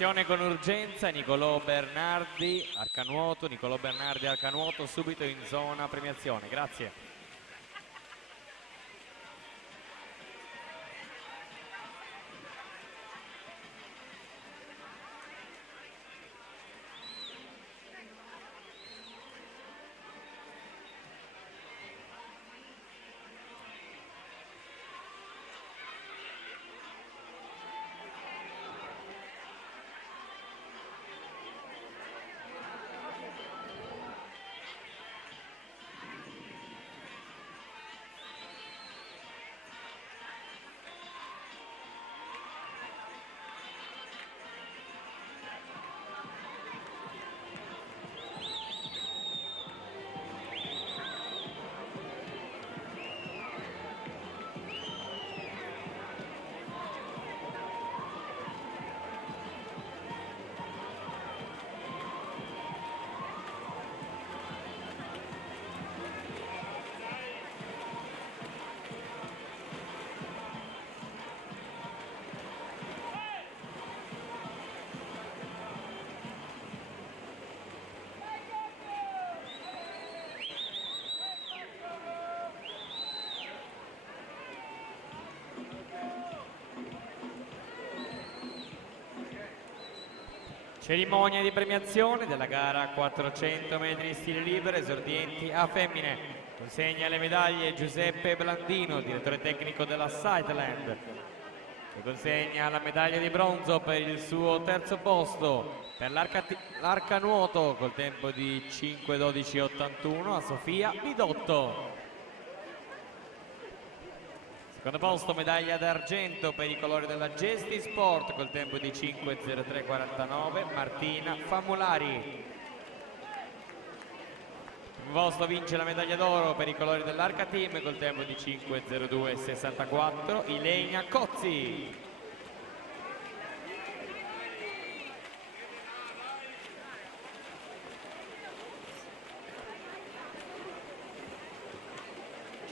Premiazione con urgenza, Nicolò Bernardi, arcanuoto, Nicolò Bernardi arcanuoto, subito in zona premiazione, grazie. Cerimonia di premiazione della gara 400 metri stile libero, esordienti a femmine. Consegna le medaglie Giuseppe Blandino, direttore tecnico della Sightland, che consegna la medaglia di bronzo per il suo terzo posto per l'arcanuoto col tempo di 5:12:81 a Sofia Bidotto. Secondo posto medaglia d'argento per i colori della Gesti Sport col tempo di 5:03:49 Martina Famulari. Primo posto vince la medaglia d'oro per i colori dell'Arca Team col tempo di 5:02:64 Ilenia Cozzi.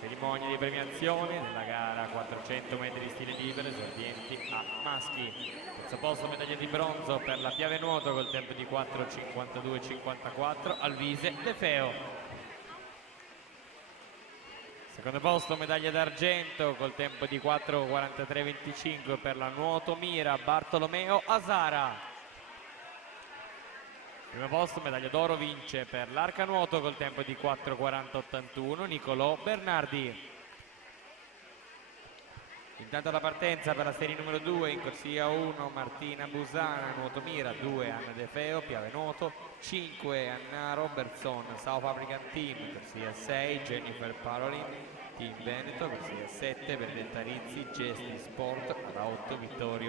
Cerimonia di premiazione della gara 400 metri di stile libero, esordienti a maschi. Terzo posto medaglia di bronzo per la Piave Nuoto col tempo di 4:52:54 Alvise De Feo. Secondo posto medaglia d'argento col tempo di 4:43:25 per la Nuoto Mira Bartolomeo Asara. Primo posto medaglia d'oro vince per l'arcanuoto col tempo di 4:40:81 Nicolò Bernardi. Intanto la partenza per la serie numero 2 in corsia 1 Martina Busana, Nuoto Mira, 2 Anna De Feo, Piave Nuoto, 5 Anna Robertson, South African Team, corsia 6 Jennifer Parolin, Team Veneto, corsia 7 Benedetta Rizzi, Gesti Sport, a 8 Vittorio